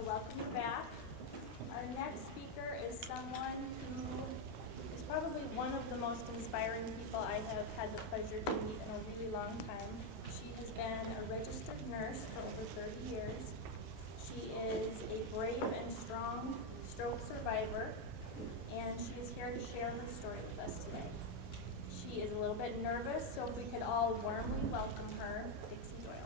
to welcome you back. Our next speaker is someone who is probably one of the most inspiring people I have had the pleasure to meet in a really long time. She has been a registered nurse for over 30 years. She is a brave and strong stroke survivor, and she is here to share her story with us today. She is a little bit nervous, so if we could all warmly welcome her, Dixie Doyle.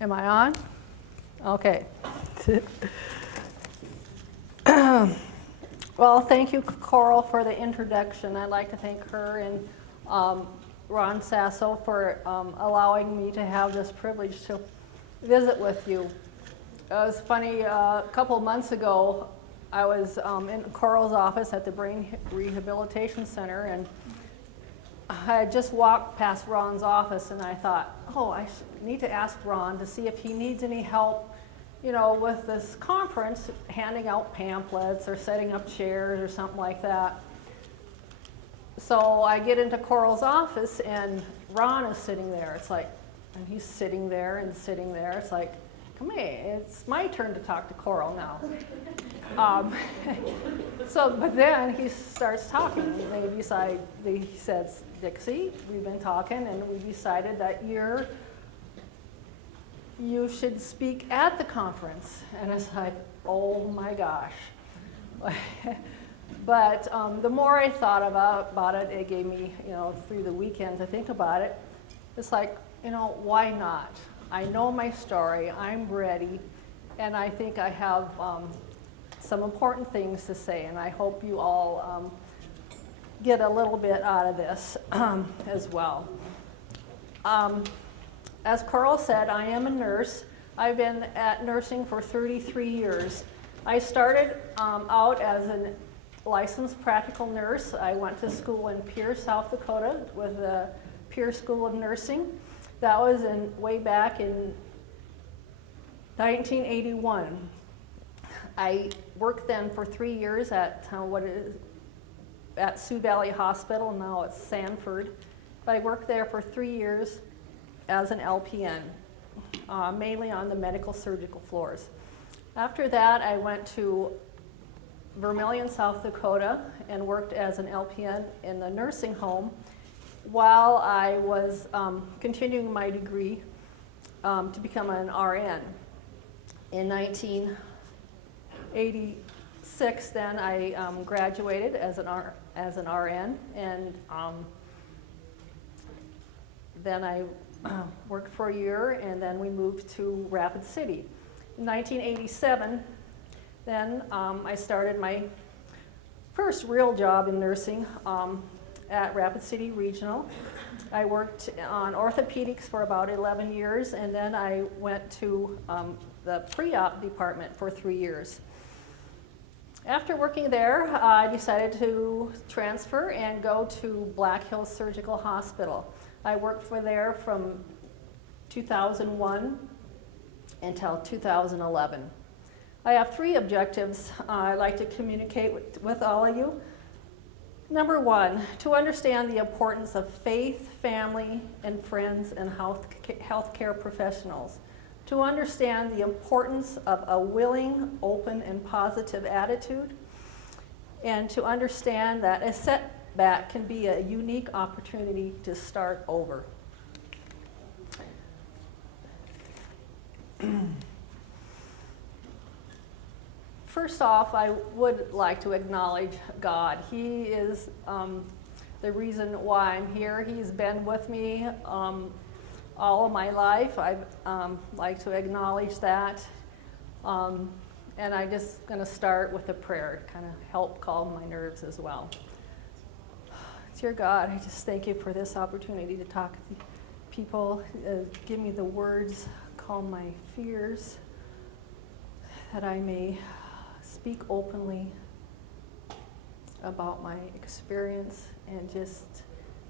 Am I on? Okay. Well, thank you, Coral, for the introduction. I'd like to thank her and Ron Sasso for allowing me to have this privilege to visit with you. It was funny, a couple months ago, I was in Coral's office at the Brain Rehabilitation Center, and I had just walked past Ron's office, and I thought, oh, I need to ask Ron to see if he needs any help, you know, with this conference, handing out pamphlets or setting up chairs or something like that. So I get into Coral's office, and Ron is sitting there. It's like, and he's sitting there and sitting there. It's like, come here, it's my turn to talk to Coral now. But then he starts talking. He says, Dixie, we've been talking, and we decided that you should speak at the conference. And it's like, oh my gosh. But the more I thought about it, it gave me, through the weekend to think about it. It's like, why not? I know my story, I'm ready, and I think I have some important things to say, and I hope you all get a little bit out of this as well. As Coral said, I am a nurse. I've been at nursing for 33 years. I started out as a licensed practical nurse. I went to school in Pierce, South Dakota with the Pierce School of Nursing. That was way back in 1981. I worked then for 3 years at Sioux Valley Hospital. Now it's Sanford. But I worked there for 3 years as an LPN, mainly on the medical surgical floors. After that, I went to Vermillion, South Dakota, and worked as an LPN in the nursing home while I was continuing my degree to become an RN. In 1986, then I graduated as an RN, and then I worked for a year, and then we moved to Rapid City. In 1987, then I started my first real job in nursing at Rapid City Regional. I worked on orthopedics for about 11 years, and then I went to the pre-op department for 3 years. After working there, I decided to transfer and go to Black Hills Surgical Hospital. I worked there from 2001 until 2011. I have 3 objectives I'd like to communicate with all of you. Number 1, to understand the importance of faith, family, and friends and healthcare professionals. To understand the importance of a willing, open, and positive attitude. And to understand that a setback can be a unique opportunity to start over. First off, I would like to acknowledge God. He is the reason why I'm here. He's been with me all of my life. I'd like to acknowledge that. And I'm just going to start with a prayer to kind of help calm my nerves as well. Dear God, I just thank you for this opportunity to talk to people. Give me the words, calm my fears, that I may speak openly about my experience and just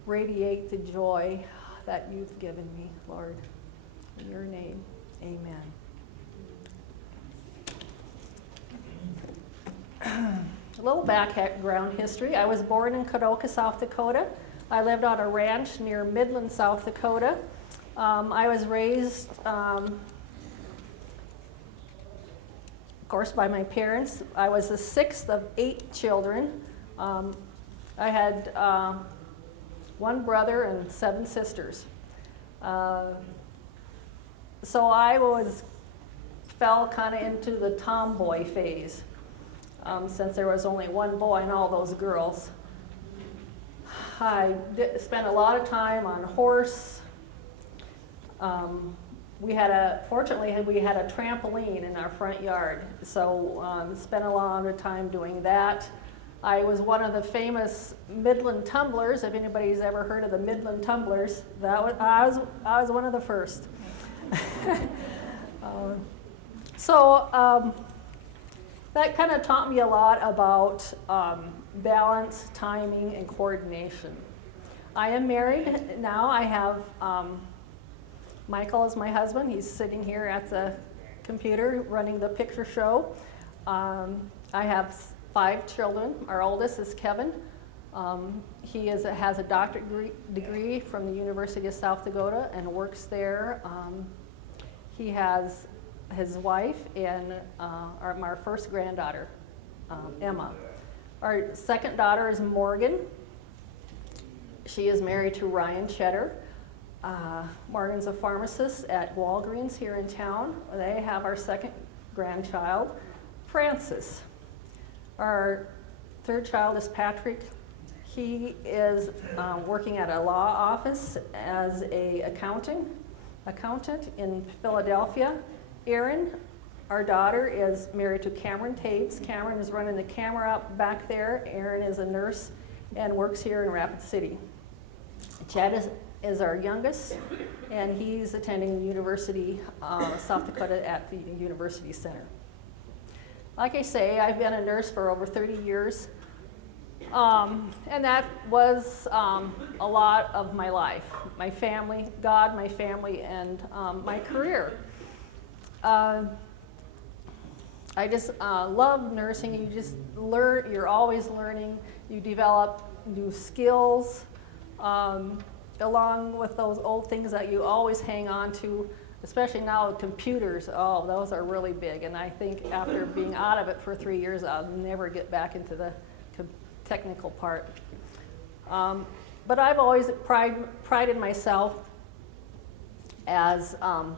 radiate the joy that you've given me, Lord. In your name, amen. little background history. I was born in Kadoka, South Dakota. I lived on a ranch near Midland, South Dakota. I was raised, of course, by my parents. I was the sixth of 8 children. I had 1 brother and 7 sisters. So I fell kind of into the tomboy phase, since there was only 1 boy and all those girls. I spent a lot of time on horse. Fortunately, we had a trampoline in our front yard, so spent a lot of time doing that. I was one of the famous Midland tumblers. If anybody's ever heard of the Midland tumblers, I was one of the first. That kind of taught me a lot about balance, timing, and coordination. I am married now. I have Michael is my husband. He's sitting here at the computer running the picture show. I have 5 children. Our oldest is Kevin. He has a doctorate degree from the University of South Dakota and works there. He has his wife and our first granddaughter, Emma. Our second daughter is Morgan. She is married to Ryan Cheddar. Morgan's a pharmacist at Walgreens here in town. They have our second grandchild, Francis. Our third child is Patrick. He is working at a law office as an accountant in Philadelphia. Erin, our daughter, is married to Cameron Taves. Cameron is running the camera up back there. Erin is a nurse and works here in Rapid City. Chad is our youngest, and he's attending the University of South Dakota at the University Center. Like I say, I've been a nurse for over 30 years, and that was a lot of my life. My family, God, my family, and my career. I just love nursing. You just learn, you're always learning. You develop new skills, along with those old things that you always hang on to, especially now with computers. Oh, those are really big. And I think after being out of it for 3 years, I'll never get back into the technical part. But I've always prided myself as on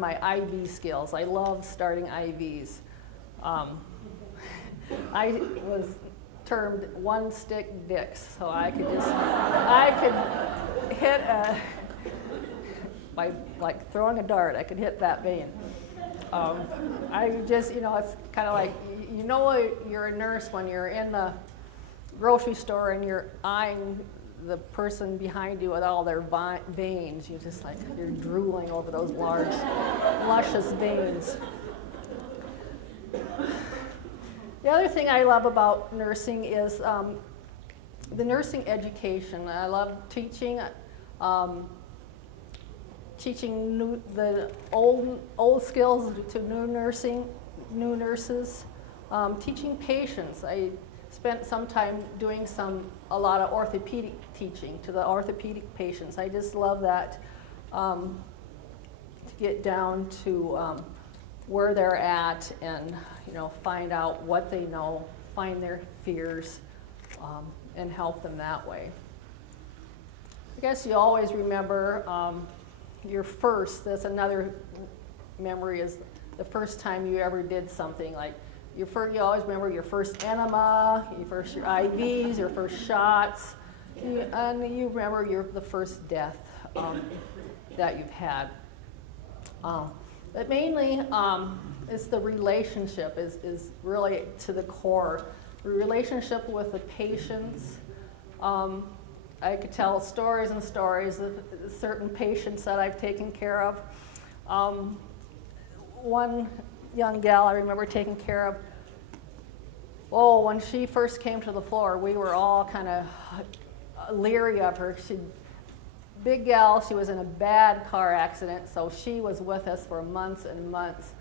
my IV skills. I love starting IVs. I was termed one-stick Dix, so I could hit by like throwing a dart. I could hit that vein. I just, it's kind of like, you're a nurse when you're in the grocery store and you're eyeing the person behind you with all their veins. You're drooling over those large, luscious veins. The other thing I love about nursing is the nursing education. I love teaching, the old skills to new nurses, teaching patients. I spent some time doing a lot of orthopedic teaching to the orthopedic patients. I just love that, to get down to where they're at and find out what they know, find their fears, and help them that way. I guess you always remember your first. That's another memory, is the first time you ever did something. Like you always remember your first enema, your IVs, your first shots, and you remember the first death that you've had. But mainly, it's the relationship is really to the core. The relationship with the patients. I could tell stories and stories of certain patients that I've taken care of. One young gal I remember taking care of, when she first came to the floor, we were all kind of leery of her. Big gal, she was in a bad car accident, so she was with us for months and months.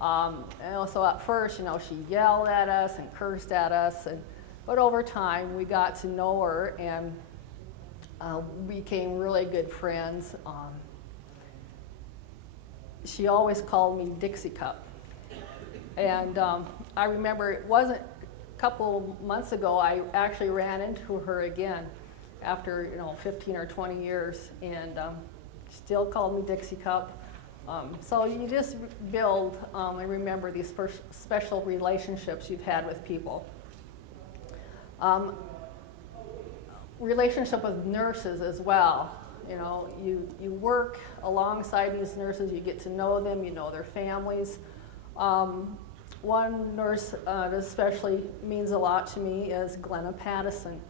And also at first, she yelled at us and cursed at us, but over time we got to know her and became really good friends. She always called me Dixie Cup. And I remember it wasn't a couple months ago, I actually ran into her again after 15 or 20 years, and still called me Dixie Cup. So you just build and remember these special relationships you've had with people. Relationship with nurses as well. You work alongside these nurses, you get to know them, you know their families. One nurse that especially means a lot to me is Glenna Pattison.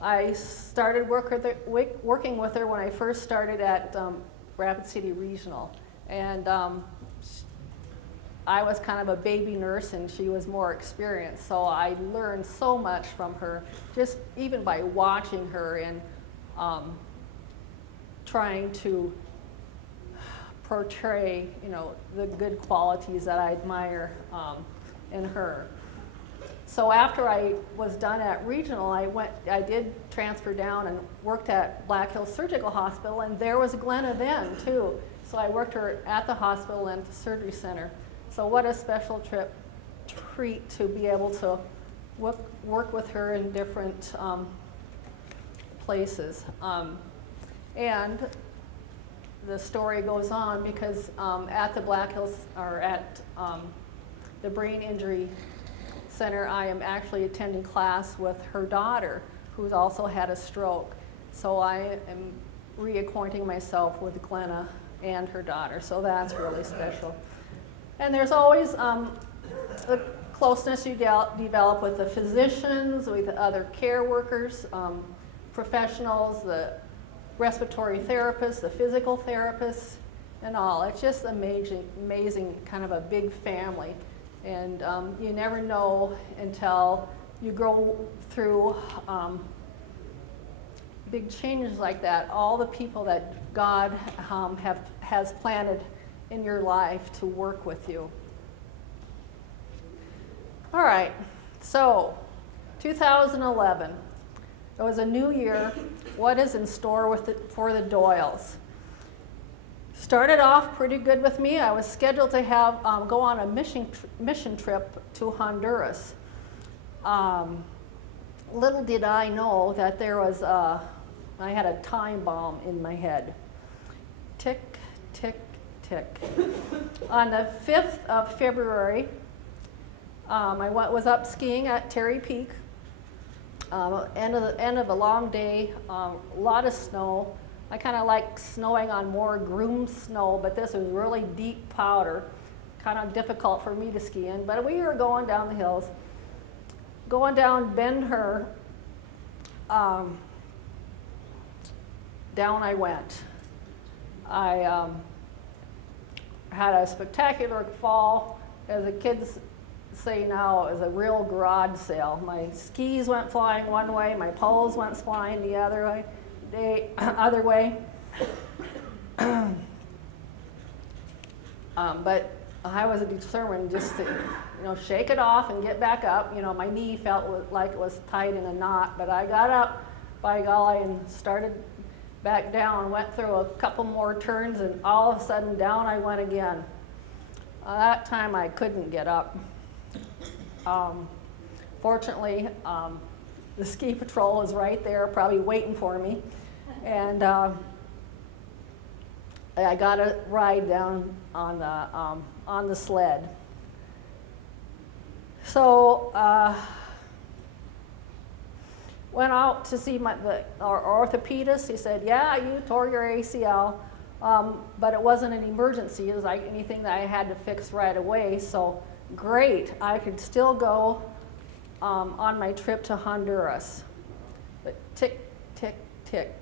I started working with her when I first started at Rapid City Regional. And I was kind of a baby nurse and she was more experienced. So I learned so much from her, just even by watching her and trying to portray, the good qualities that I admire in her. So after I was done at Regional, I did transfer down and worked at Black Hills Surgical Hospital, and there was Glenna then too. So I worked her at the hospital and at the surgery center. So what a special treat to be able to work with her in different places. And the story goes on because at the Black Hills, or at the Brain Injury Center, I am actually attending class with her daughter, who's also had a stroke. So I am reacquainting myself with Glenna and her daughter, so that's really special. And there's always a closeness you develop with the physicians, with the other care workers, professionals, the respiratory therapists, the physical therapists, and all. It's just amazing, kind of a big family. And you never know until you go through big changes like that, all the people that God has planted in your life to work with you. All right, so 2011. It was a new year. What is in store for the Doyles? Started off pretty good with me. I was scheduled to go on a mission trip to Honduras. Little did I know that there was I had a time bomb in my head. Tick, tick, tick. On the 5th of February, I was up skiing at Terry Peak. End of a long day, a lot of snow. I kind of like snowing on more groomed snow, but this was really deep powder, kind of difficult for me to ski in. But we were going down the hills, going down Ben Hur. Down I went. I had a spectacular fall. As the kids say now, it was a real garage sale. My skis went flying one way, my poles went flying the other way. But I was determined just to, shake it off and get back up. My knee felt like it was tied in a knot, but I got up, by golly, and started back down, went through a couple more turns, and all of a sudden down I went again. That time I couldn't get up. Fortunately, the ski patrol was right there, probably waiting for me, and I got a ride down on the sled. So went out to see our orthopedist. He said, "Yeah, you tore your ACL, but it wasn't an emergency. It was like anything that I had to fix right away." So great, I could still go on my trip to Honduras. But tick, tick, tick,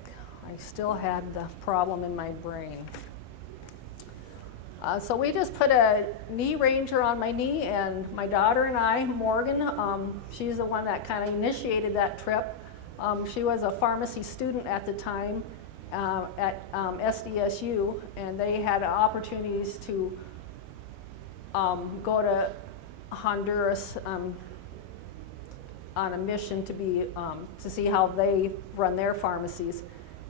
I still had the problem in my brain. So we just put a knee ranger on my knee, and my daughter and I, Morgan, she's the one that kind of initiated that trip. She was a pharmacy student at the time at SDSU, and they had opportunities to go to Honduras on a mission to see how they run their pharmacies.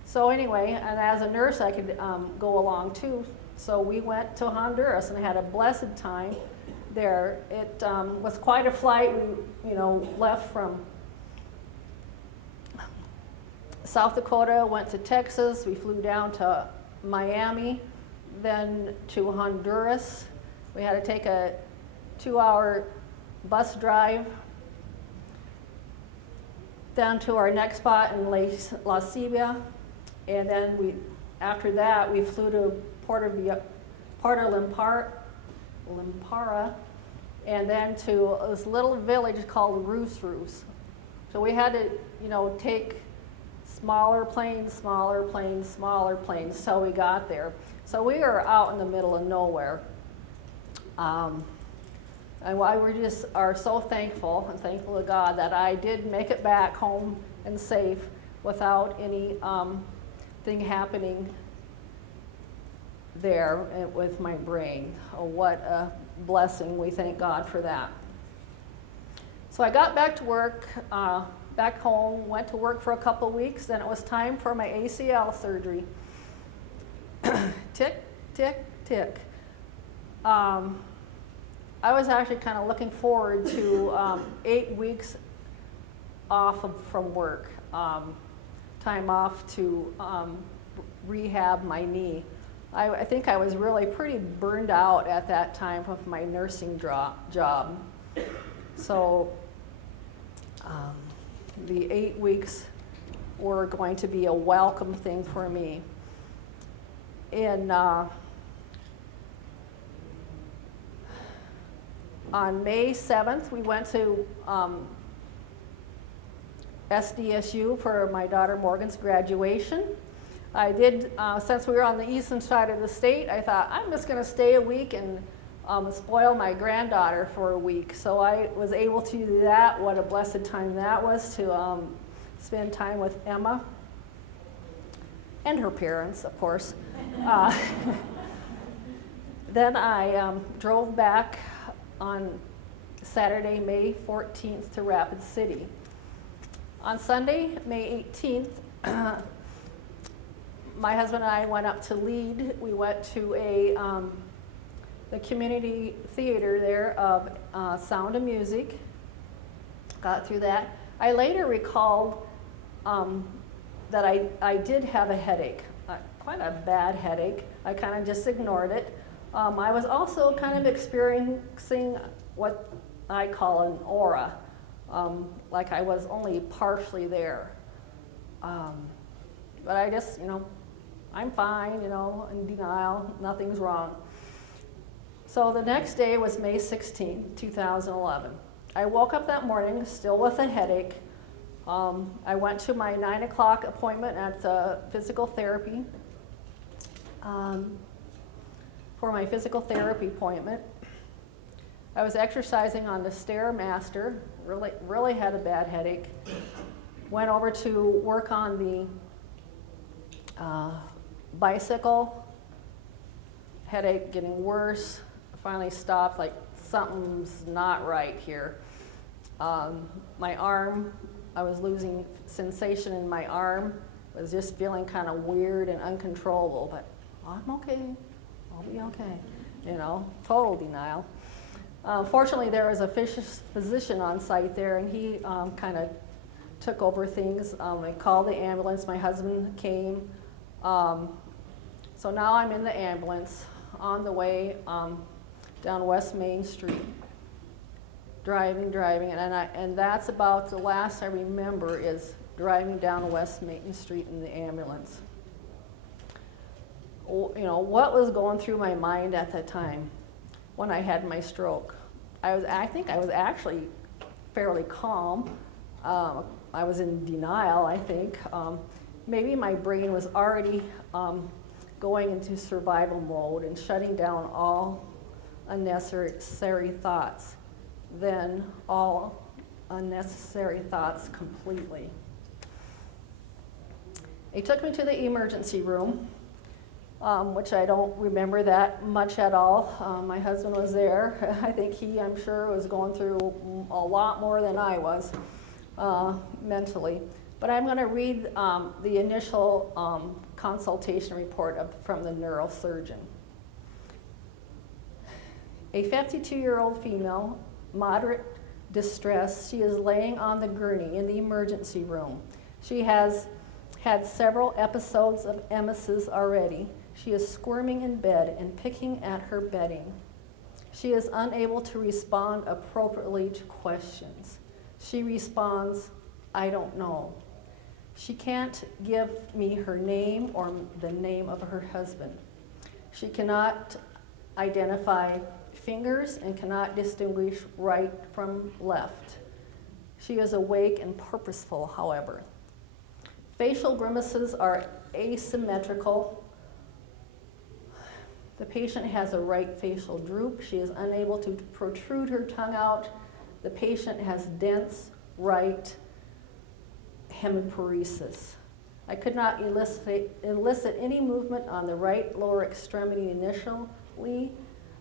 So anyway, and as a nurse, I could go along too. So we went to Honduras and had a blessed time there. It was quite a flight. We, left from South Dakota, went to Texas. We flew down to Miami, then to Honduras. We had to take a 2-hour bus drive down to our next spot in La Cibia, and then after that we flew to Puerto Limpara, and then to this little village called Roos. So we had to, take smaller planes till we got there. So we were out in the middle of nowhere. And we just are so thankful to God that I did make it back home and safe without any thing happening there with my brain. Oh, what a blessing. We thank God for that. So I got back to work, back home, went to work for a couple of weeks, then it was time for my ACL surgery. Tick, tick, tick. I was actually kind of looking forward to 8 weeks off from work, time off to rehab my knee. I think I was really pretty burned out at that time with my nursing job. So the 8 weeks were going to be a welcome thing for me. On May 7th, we went to SDSU for my daughter Morgan's graduation. I did, since we were on the eastern side of the state, I thought, I'm just gonna stay a week and spoil my granddaughter for a week. So I was able to do that. What a blessed time that was to spend time with Emma and her parents, of course. Then I drove back on Saturday, May 14th to Rapid City. On Sunday, May 18th, my husband and I went up to Lead. We went to the community theater there of Sound of Music. Got through that. I later recalled that I did have a headache, quite a bad headache. I kind of just ignored it. I was also kind of experiencing what I call an aura, like I was only partially there. But I just, I'm fine, in denial, nothing's wrong. So the next day was May 16, 2011. I woke up that morning still with a headache. I went to my 9 o'clock appointment at the physical therapy. For my physical therapy appointment. I was exercising on the Stairmaster, really had a bad headache. Went over to work on the bicycle, headache getting worse. Finally stopped, like something's not right here. My arm, I was losing sensation in my arm, was just feeling kind of weird and uncontrollable, but I'm okay. I'll be okay, total denial. Fortunately, there was a physician on site there, and he kind of took over things. I called the ambulance, my husband came. So now I'm in the ambulance on the way down West Main Street, driving, and that's about the last I remember is driving down West Main Street in the ambulance. What was going through my mind at that time when I had my stroke? I think I was actually fairly calm. I was in denial, I think. Maybe my brain was already going into survival mode and shutting down all unnecessary thoughts. Then all unnecessary thoughts completely. They took me to the emergency room. which I don't remember that much at all. My husband was there. I think he, I'm sure, was going through a lot more than I was mentally. But I'm going to read the initial consultation report from the neurosurgeon. A 52-year-old female, moderate distress. She is laying on the gurney in the emergency room. She has had several episodes of emesis already. She is squirming in bed and picking at her bedding. She is unable to respond appropriately to questions. She responds, "I don't know." She can't give me her name or the name of her husband. She cannot identify fingers and cannot distinguish right from left. She is awake and purposeful, however. Facial grimaces are asymmetrical. The patient has a right facial droop. She is unable to protrude her tongue out. The patient has dense right hemiparesis. I could not elicit any movement on the right lower extremity initially.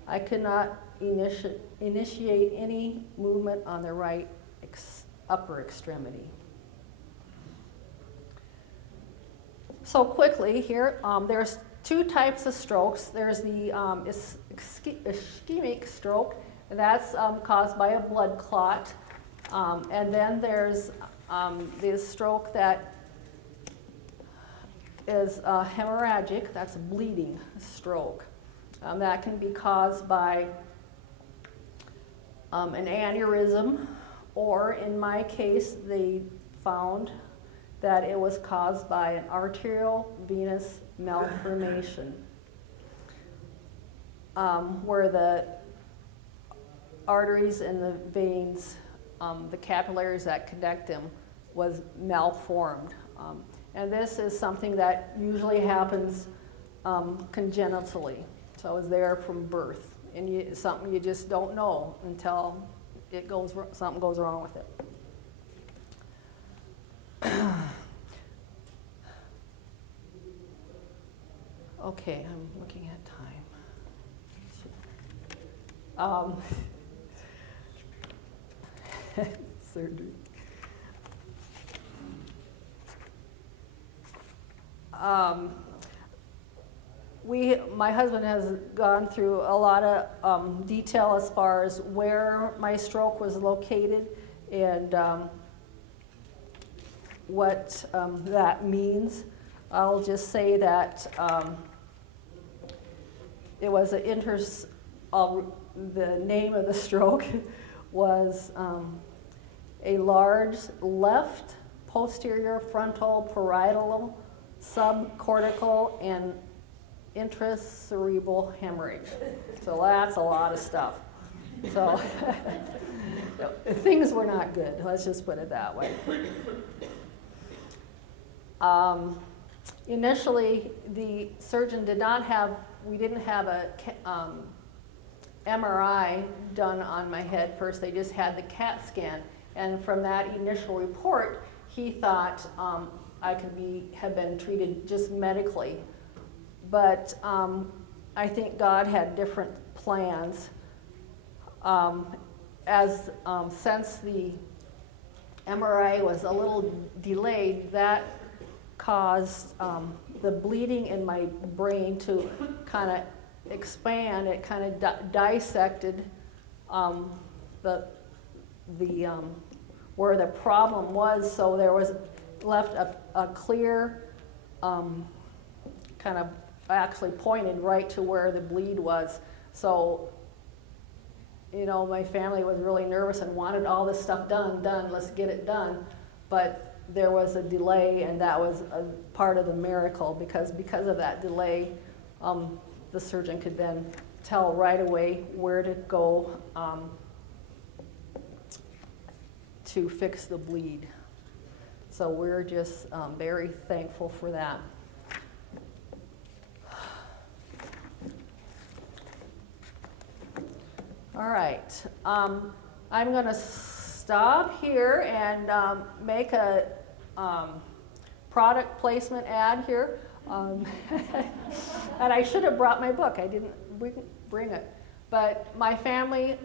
I could not initiate any movement on the right upper extremity. So quickly here, there's two types of strokes. There's the ischemic stroke, and that's caused by a blood clot. And then there's this stroke that is hemorrhagic, that's a bleeding stroke. That can be caused by an aneurysm, or in my case, they found that it was caused by an arterial venous malformation, where the arteries and the veins, the capillaries that connect them, was malformed. And this is something that usually happens congenitally. So it's there from birth, and something you just don't know until something goes wrong with it. Okay, I'm looking at time. Surgery. My husband has gone through a lot of detail as far as where my stroke was located and what that means. I'll just say that it was the name of the stroke was a large left posterior frontal parietal subcortical and intracerebral hemorrhage. So that's a lot of stuff. So things were not good, let's just put it that way. Initially, the surgeon we didn't have a MRI done on my head first. They just had the CAT scan. And from that initial report, he thought I could have been treated just medically. But I think God had different plans. Since the MRI was a little delayed, that caused the bleeding in my brain to kind of expand. It kind of dissected where the problem was, so there was left a clear kind of actually pointed right to where the bleed was. So, my family was really nervous and wanted all this stuff done, let's get it done. But there was a delay, and that was a part of the miracle, because of that delay, the surgeon could then tell right away where to go to fix the bleed. So we're just very thankful for that. All right, I'm going to stop here and make a product placement ad here. Um, and I should have brought my book. I didn't bring it. But my family,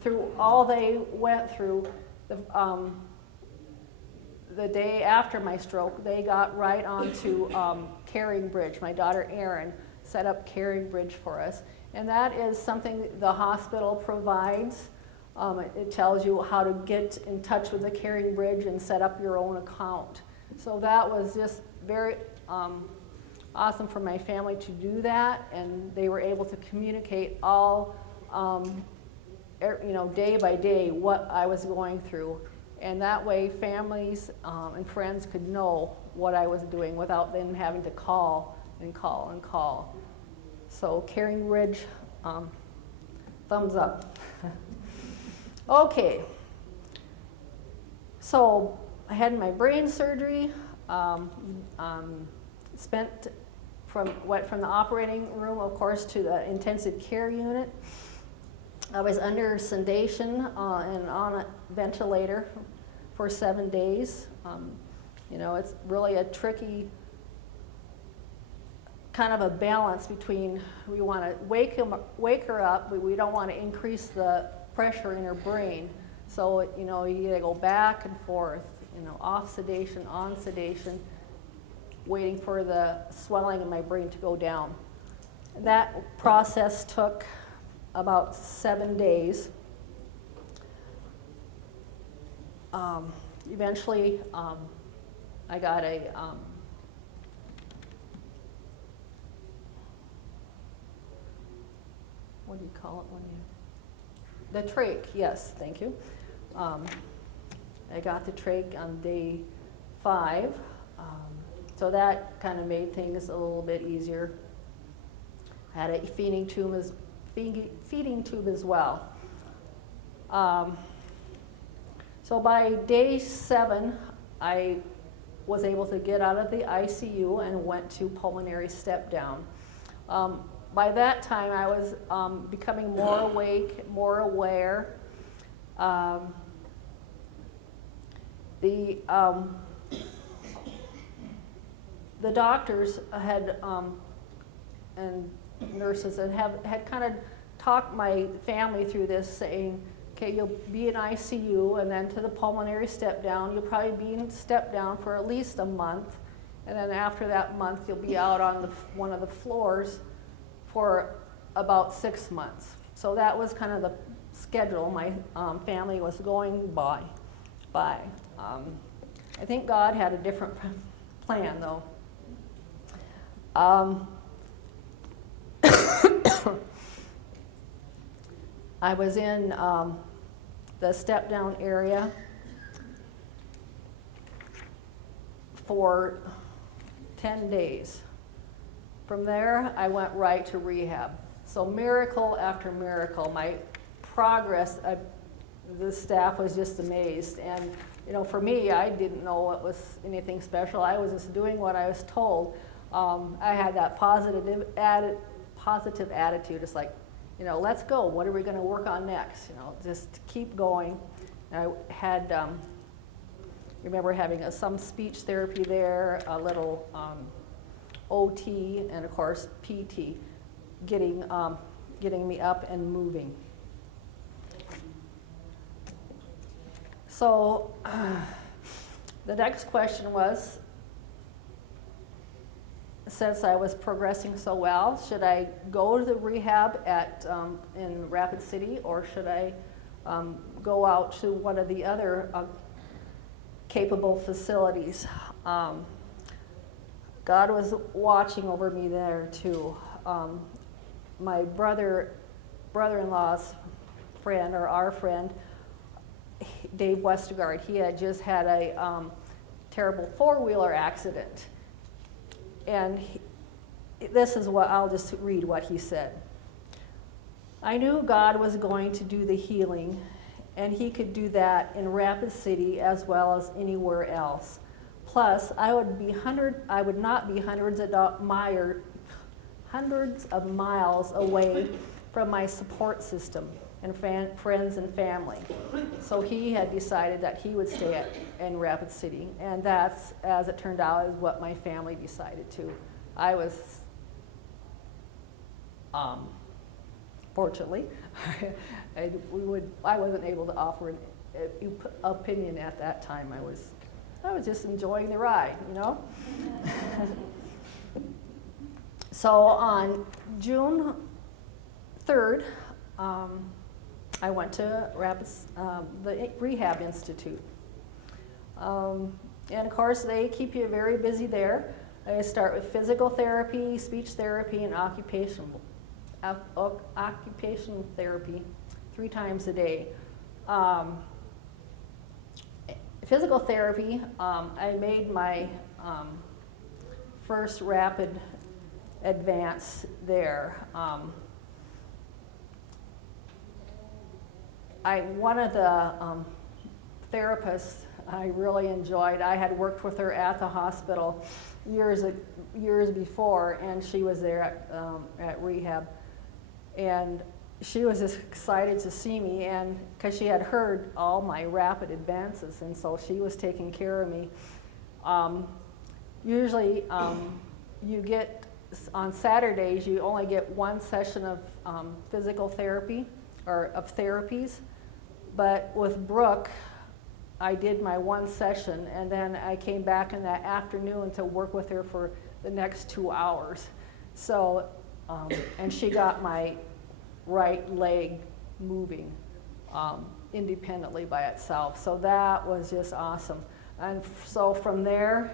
through all they went through, the day after my stroke, they got right onto Carrying Bridge. My daughter Erin set up Carrying Bridge for us. And that is something the hospital provides. It tells you how to get in touch with the Carrying Bridge and set up your own account. So that was just very awesome for my family to do that, and they were able to communicate all, day by day what I was going through. And that way families and friends could know what I was doing without them having to call and call and call. So Carrying Bridge, thumbs up. Okay, so I had my brain surgery, went from the operating room, of course, to the intensive care unit. I was under sedation and on a ventilator for 7 days. It's really a tricky kind of a balance between, we want to wake her up, but we don't want to increase the pressure in her brain. So, you gotta go back and forth, off sedation, on sedation, waiting for the swelling in my brain to go down. That process took about 7 days. Eventually, I got a what do you call it when you? The trach, yes, thank you. I got the trach on day 5, so that kind of made things a little bit easier. I had a feeding tube as well. So by day 7, I was able to get out of the ICU and went to pulmonary step down. By that time, I was becoming more awake, more aware. The doctors had and nurses had kind of talked my family through this, saying, okay, you'll be in ICU and then to the pulmonary step down. You'll probably be in step down for at least a month, and then after that month, you'll be out on one of the floors for about 6 months. So that was kind of the schedule my family was going by. I think God had a different plan, though. I was in the step-down area for 10 days. From there, I went right to rehab. So miracle after miracle, my progress, the staff was just amazed. And for me, I didn't know it was anything special. I was just doing what I was told. I had that positive attitude. It's like, let's go. What are we going to work on next? Just keep going. And I had, remember having some speech therapy there, a little OT, and of course PT, getting me up and moving. So the next question was, since I was progressing so well, should I go to the rehab in Rapid City, or should I go out to one of the other capable facilities? God was watching over me there too. My brother-in-law's friend, or our friend, Dave Westergaard, he had just had a terrible 4-wheeler accident. And this is what, I'll just read what he said. I knew God was going to do the healing, and he could do that in Rapid City as well as anywhere else. Plus, I would not be hundreds of miles away from my support system and friends and family. So he had decided that he would stay in Rapid City, and that's, as it turned out, is what my family decided too. I was, fortunately, I wasn't able to offer an opinion at that time. I was just enjoying the ride, you know? So on June 3rd, I went to the Rehab Institute. And of course, they keep you very busy there. I start with physical therapy, speech therapy, and occupational therapy 3 times a day. Physical therapy, I made my first rapid advance there. One of the therapists I really enjoyed, I had worked with her at the hospital years before, and she was there at rehab. And she was just excited to see me, and because she had heard all my rapid advances, and so she was taking care of me. Usually, you get, on Saturdays, you only get 1 session of physical therapy, or of therapies. But with Brooke, I did my 1 session, and then I came back in that afternoon to work with her for the next 2 hours. So, and she got my right leg moving independently by itself. So that was just awesome. And so from there,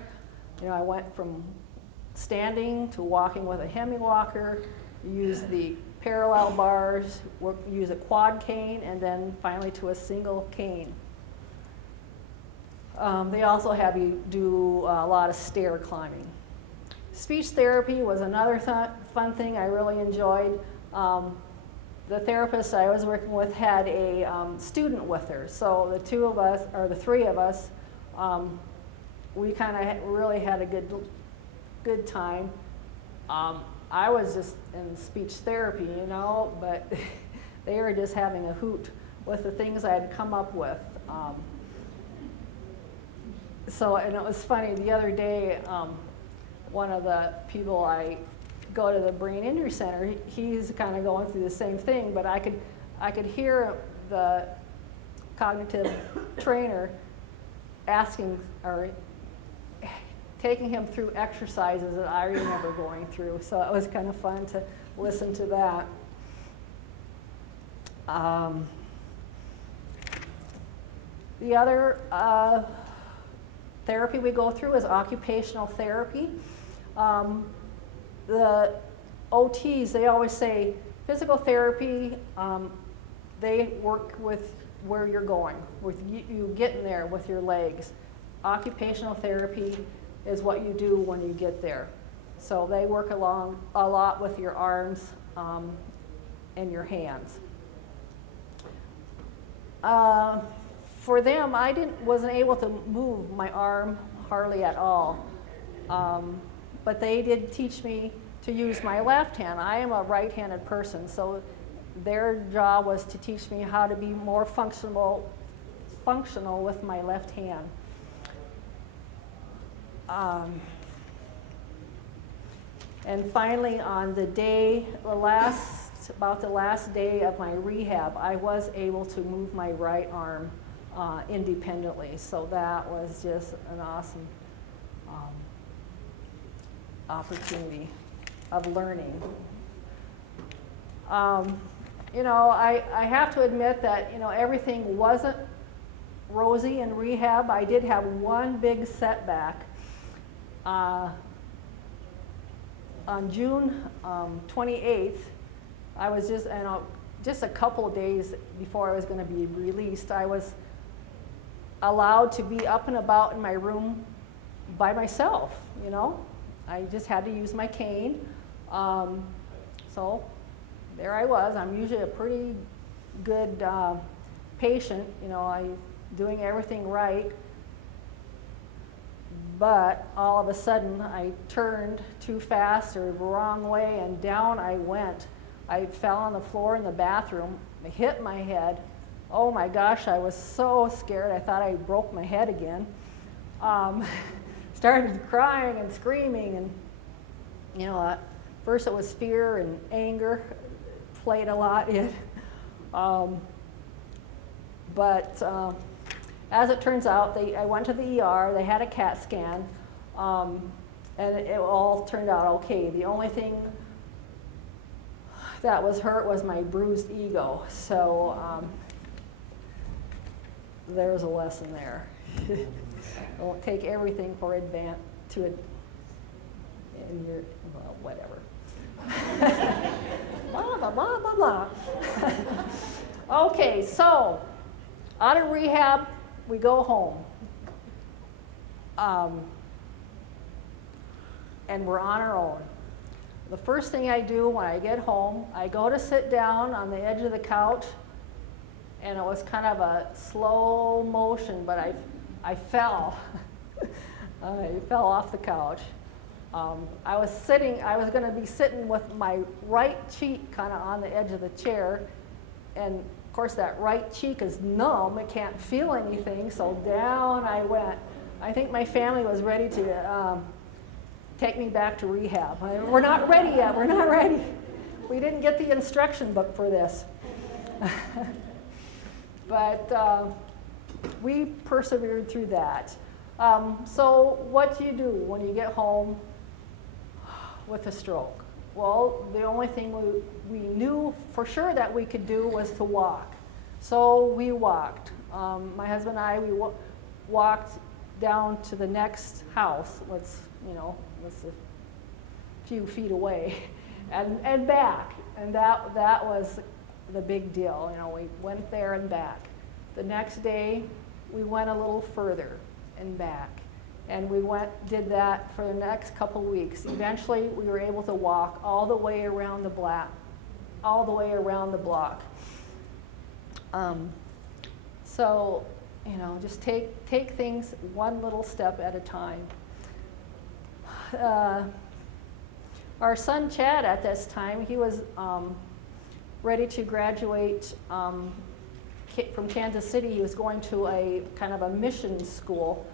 you know, I went from standing to walking with a hemi walker, use the parallel bars, use a quad cane, and then finally to a single cane. They also have you do a lot of stair climbing. Speech therapy was another fun thing I really enjoyed. The therapist I was working with had a student with her, so the 2 of us, or the 3 of us, we kind of really had a good time. I was just in speech therapy, you know, but they were just having a hoot with the things I had come up with. And it was funny, the other day, one of the people I go to the Brain Injury Center, he's kind of going through the same thing, but I could hear the cognitive trainer asking, or taking him through exercises that I remember going through. So it was kind of fun to listen to that. The other therapy we go through is occupational therapy. The OTs, they always say physical therapy, they work with where you're going, with you getting there with your legs. Occupational therapy is what you do when you get there. So they work a lot with your arms and your hands. For them, I wasn't able to move my arm hardly at all. But they did teach me to use my left hand. I am a right-handed person, so their job was to teach me how to be more functional with my left hand. And finally, on about the last day of my rehab, I was able to move my right arm independently. So that was just an awesome opportunity of learning. You know, I have to admit that, you know, everything wasn't rosy in rehab. I did have one big setback. On June 28th, I was just a couple of days before I was going to be released, I was allowed to be up and about in my room by myself, you know. I just had to use my cane. So there I was. I'm usually a pretty good patient, you know, I'm doing everything right. But all of a sudden, I turned too fast or the wrong way, and down I went. I fell on the floor in the bathroom. I hit my head. Oh my gosh, I was so scared. I thought I broke my head again. Started crying and screaming, You know, first it was fear and anger played a lot in. But as it turns out, I went to the ER, they had a CAT scan, and it all turned out okay. The only thing that was hurt was my bruised ego. So there's a lesson there. Don't take everything for well, whatever. Blah, blah, blah, blah, blah. Okay, so out of rehab, we go home. And we're on our own. The first thing I do when I get home, I go to sit down on the edge of the couch, and it was kind of a slow motion, but I fell. I fell off the couch. I was going to be sitting with my right cheek kind of on the edge of the chair, and of course that right cheek is numb, it can't feel anything, so down I went. I think my family was ready to take me back to rehab. We're not ready yet, we're not ready. We didn't get the instruction book for this. But we persevered through that. So what do you do when you get home with a stroke? Well, the only thing we knew for sure that we could do was to walk. So we walked. My husband and I, we walked down to the next house, was a few feet away, and back. And that was the big deal. You know, we went there and back. The next day, we went a little further and back. And we did that for the next couple weeks. Eventually, we were able to walk all the way around the block. So, you know, just take things one little step at a time. Our son Chad at this time, he was ready to graduate from Kansas City. He was going to a kind of a mission school,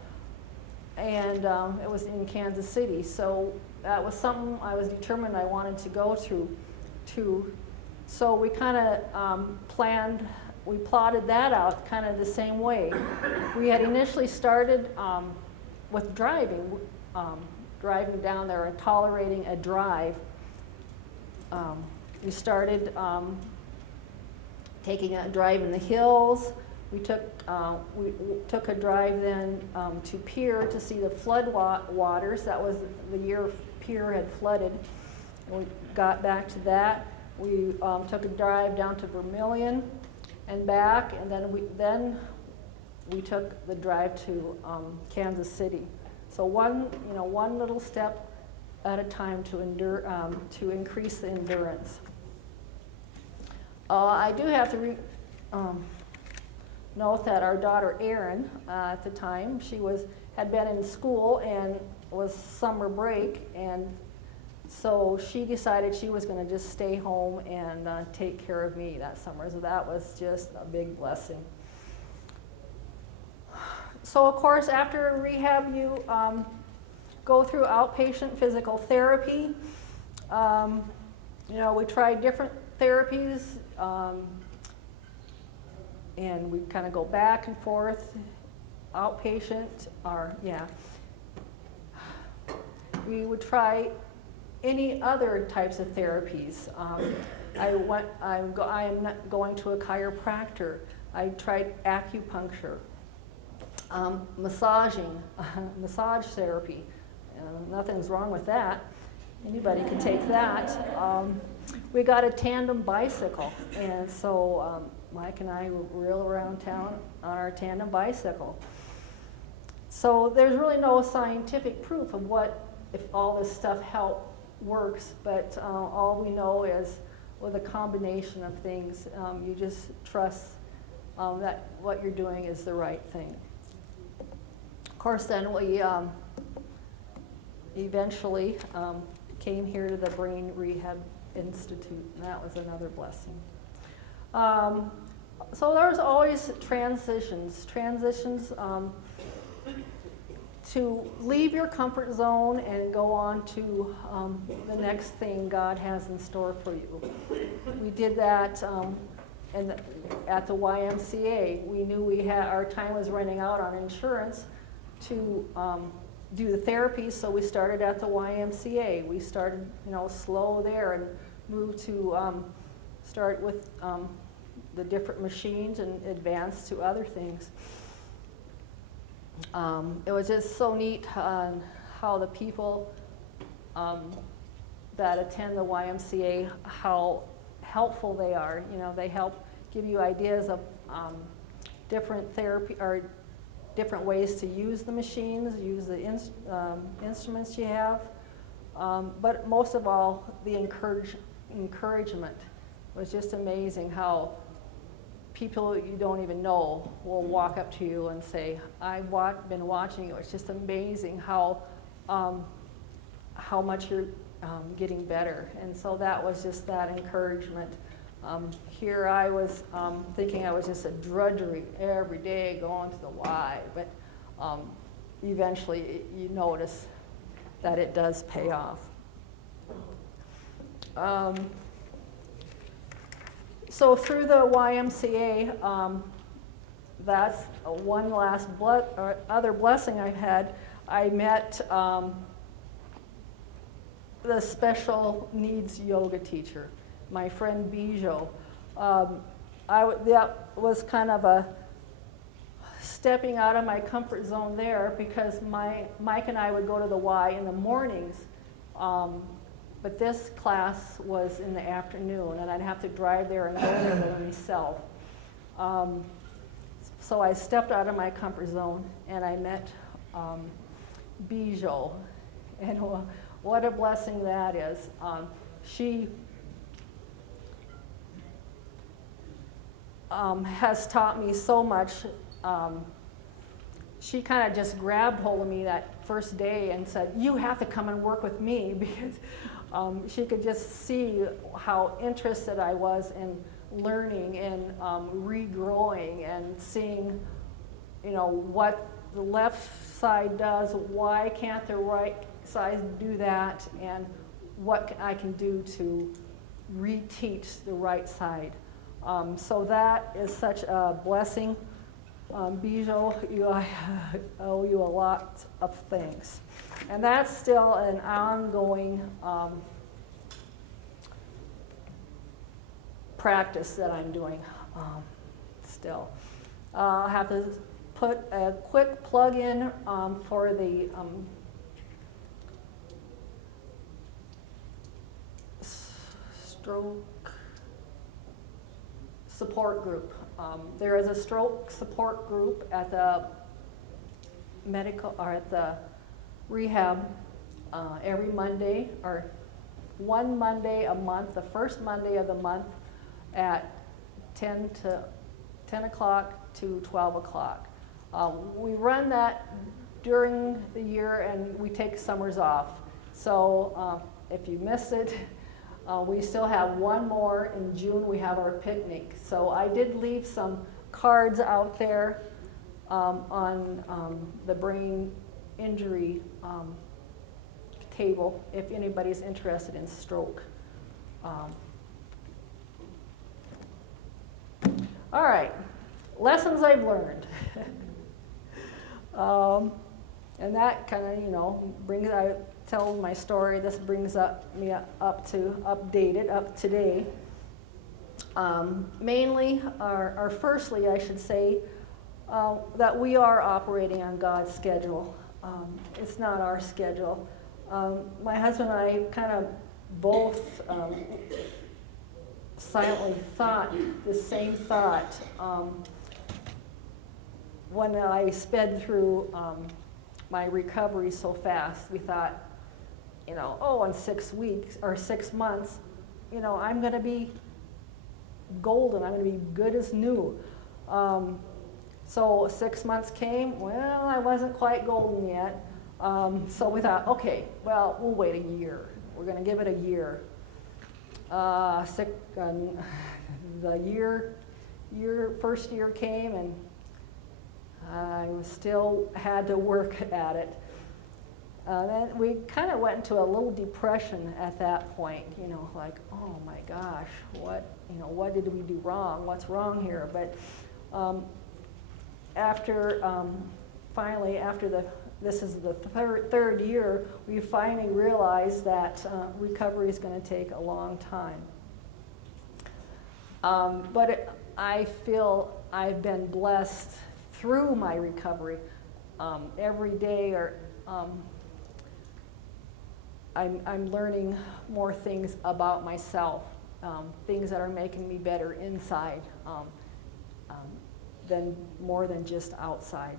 and it was in Kansas City. So that was something I was determined I wanted to go to. So we kind of we plotted that out kind of the same way. We had initially started with driving down there and tolerating a drive. We started taking a drive in the hills. We took a drive then to Pier to see the flood waters. That was the year Pier had flooded. And we got back to that. We took a drive down to Vermilion and back, and then we took the drive to Kansas City. So one little step at a time to increase the endurance. I do have to note that our daughter Erin, at the time, she had been in school and was summer break, and so she decided she was going to just stay home and take care of me that summer. So that was just a big blessing. So of course, after rehab, you go through outpatient physical therapy. We tried different therapies, and we kind of go back and forth, outpatient, we would try any other types of therapies. I'm going to a chiropractor. I tried acupuncture, massaging, massage therapy. Nothing's wrong with that. Anybody can take that. We got a tandem bicycle, and so Mike and I reel around town on our tandem bicycle. So there's really no scientific proof of if all this stuff works, but all we know is with a combination of things, you just trust that what you're doing is the right thing. Of course, then we eventually came here to the Brain Rehab Institute, and that was another blessing. So there's always transitions to leave your comfort zone and go on to the next thing God has in store for you. We did that at the YMCA. We knew our time was running out on insurance to do the therapy, so we started at the YMCA. We started, slow there and moved to start with the different machines and advance to other things. It was just so neat how the people that attend the YMCA, how helpful they are. They help give you ideas of different therapy or different ways to use the machines, use the instruments you have, but most of all, the encouragement. It was just amazing how people you don't even know will walk up to you and say, I've been watching you. It's just amazing how much you're getting better. And so that was just that encouragement. Here I was thinking I was just a drudgery every day going to the Y, but eventually you notice that it does pay off. So through the YMCA, that's one last other blessing I've had. I met the special needs yoga teacher, my friend Bijou. That was kind of a stepping out of my comfort zone there because Mike and I would go to the Y in the mornings. But this class was in the afternoon, and I'd have to drive there and go there by myself. So I stepped out of my comfort zone, and I met Bijou. And what a blessing that is. She has taught me so much. She kind of just grabbed hold of me that first day and said, you have to come and work with me, because she could just see how interested I was in learning and regrowing and seeing, what the left side does, why can't the right side do that, and what I can do to reteach the right side. So that is such a blessing. Bijou, I owe you a lot of things. And that's still an ongoing practice that I'm doing still. I'll have to put a quick plug in for the stroke support group. There is a stroke support group at the rehab every Monday, or one Monday a month, the first Monday of the month at 10 o'clock to 12 o'clock. We run that during the year, and we take summers off. So if you missed it, we still have one more in June. We have our picnic. So I did leave some cards out there on the brain injury table if anybody's interested in stroke. All right, lessons I've learned. And that kind of, I tell my story. This brings me up to updated, up to date. Mainly, or firstly, I should say, that we are operating on God's schedule. It's not our schedule. My husband and I kind of both silently thought the same thought when I sped through my recovery so fast. We thought, in 6 weeks or 6 months, I'm going to be golden. I'm going to be good as new. So 6 months came. Well, I wasn't quite golden yet. So we thought, okay, well, we'll wait a year. We're going to give it a year. The first year came, and still had to work at it. Then we kind of went into a little depression at that point, like, oh my gosh, what did we do wrong? What's wrong here? But finally, this is the third year, we finally realized that recovery is going to take a long time. I feel I've been blessed through my recovery. Every day I'm learning more things about myself, things that are making me better inside more than just outside.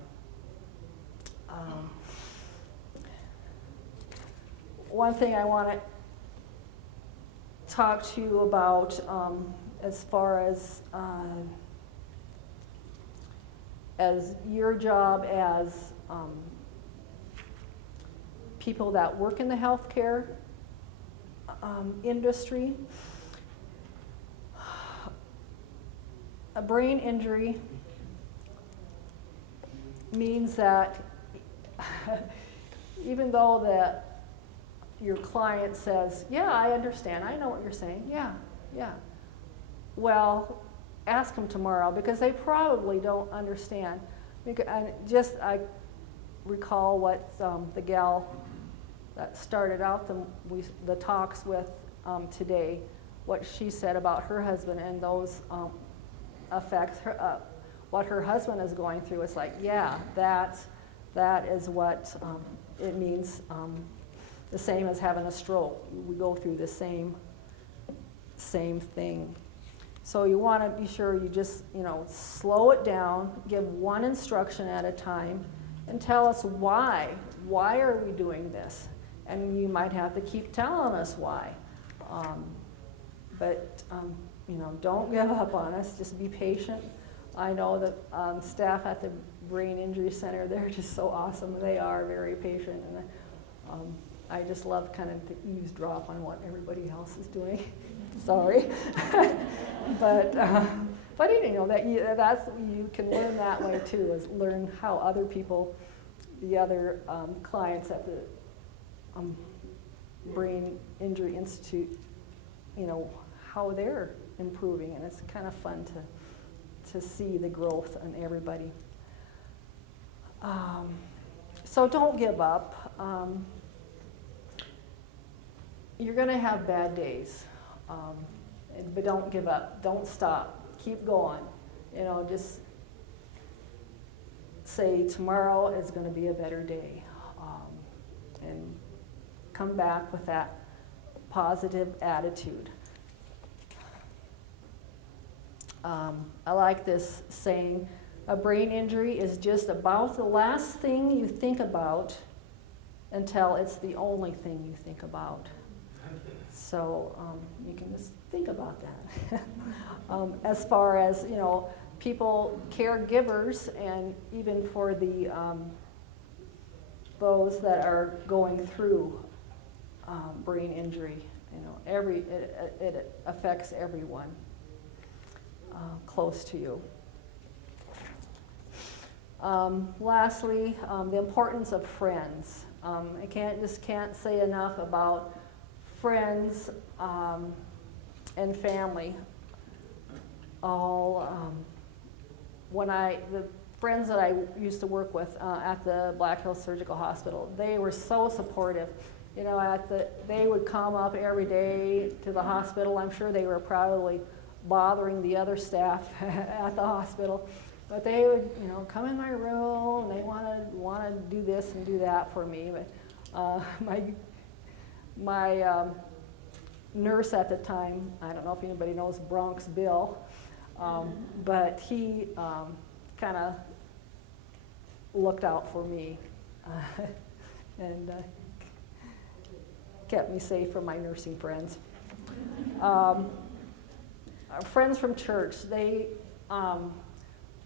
One thing I want to talk to you about as far as your job as people that work in the healthcare industry. A brain injury means that even though your client says, yeah, I understand, I know what you're saying, yeah. Well, ask them tomorrow because they probably don't understand. I recall what the gal that started out the talks with today, what she said about her husband and those effects, what her husband is going through. It's like, yeah, that is what it means. The same as having a stroke. We go through the same thing. So you want to be sure you just, slow it down, give one instruction at a time, and tell us why. Why are we doing this? And you might have to keep telling us why. But don't give up on us. Just be patient. I know that staff at the Brain Injury Center, they're just so awesome. They are very patient. And I just love kind of to eavesdrop on what everybody else is doing. Sorry. But that's you can learn that way too, is learn how other people, the other clients at the Brain Injury Institute, how they're improving, and it's kind of fun to see the growth in everybody. So don't give up. You're going to have bad days, but don't give up. Don't stop. Keep going. Just say tomorrow is going to be a better day, and come back with that positive attitude. I like this saying, a brain injury is just about the last thing you think about until it's the only thing you think about. So you can just think about that. As far as, people, caregivers, and even for those that are going through brain injury, it affects everyone close to you. Lastly, the importance of friends. I can't say enough about friends and family. The friends that I used to work with at the Black Hills Surgical Hospital, they were so supportive. They would come up every day to the hospital. I'm sure they were probably bothering the other staff at the hospital, but they would, come in my room. And they want to do this and do that for me. But my nurse at the time, I don't know if anybody knows Bronx Bill, but he kind of looked out for me and kept me safe from my nursing friends. Our friends from church, a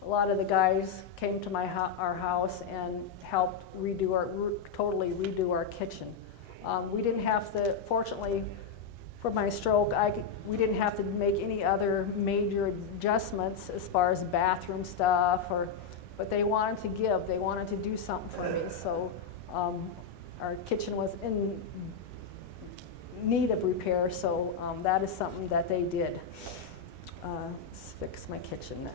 lot of the guys came to our house and helped totally redo our kitchen. We didn't have to, fortunately for my stroke, we didn't have to make any other major adjustments as far as bathroom stuff or but they wanted to give. They wanted to do something for me. So our kitchen was in need of repair, so that is something that they did. Fix my kitchen.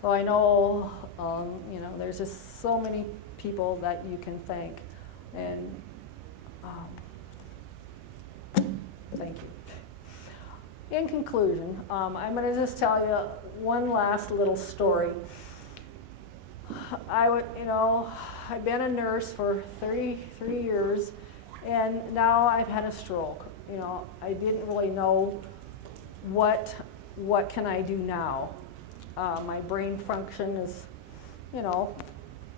So I know, you know, there's just so many people that you can thank, and thank you. In conclusion, I'm going to just tell you one last little story. You know, I've been a nurse for 33 years, and now I've had a stroke. You know, I didn't really know what can I do now. My brain function is, you know,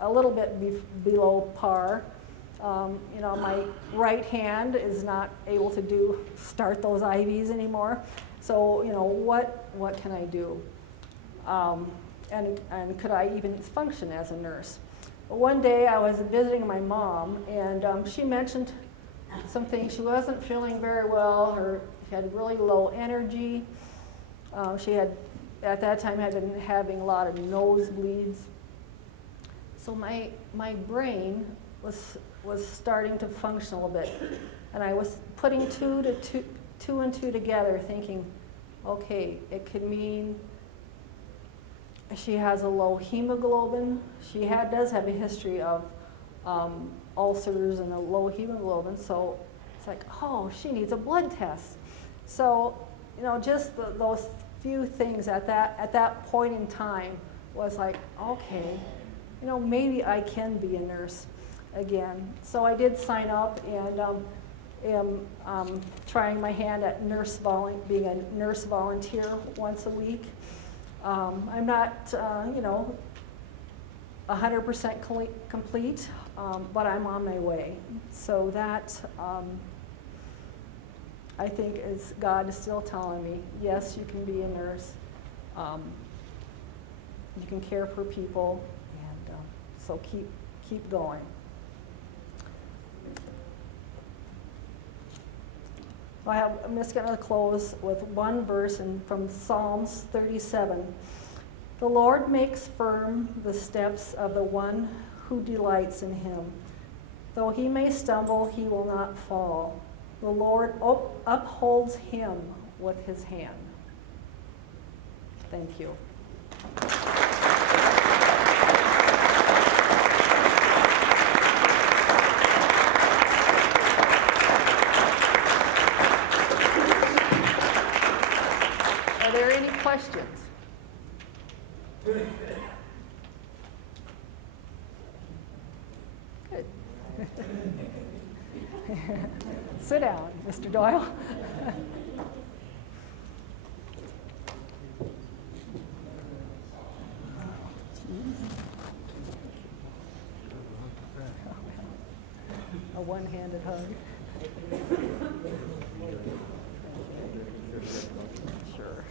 a little bit below par. You know, my right hand is not able to start those IVs anymore. So, you know, what can I do? And could I even function as a nurse? One day I was visiting my mom, and she mentioned some things. She wasn't feeling very well. She had really low energy. She had, at that time, had been having a lot of nosebleeds. So my brain was starting to function a little bit, and I was putting two and two together, thinking, okay, it could mean she has a low hemoglobin. She does have a history of ulcers and a low hemoglobin, so it's like, oh, she needs a blood test. So, you know, just those few things at that point in time was like, okay, you know, maybe I can be a nurse again. So I did sign up, and am trying my hand at being a nurse volunteer once a week. I'm not, you know, 100% complete, but I'm on my way. So that, I think, God is still telling me, yes, you can be a nurse. You can care for people, and so keep going. I'm just going to close with one verse from Psalms 37. The Lord makes firm the steps of the one who delights in him. Though he may stumble, he will not fall. The Lord upholds him with his hand. Thank you. Are there any questions? Good. Sit down, Mr. Doyle. A one-handed hug. Sure.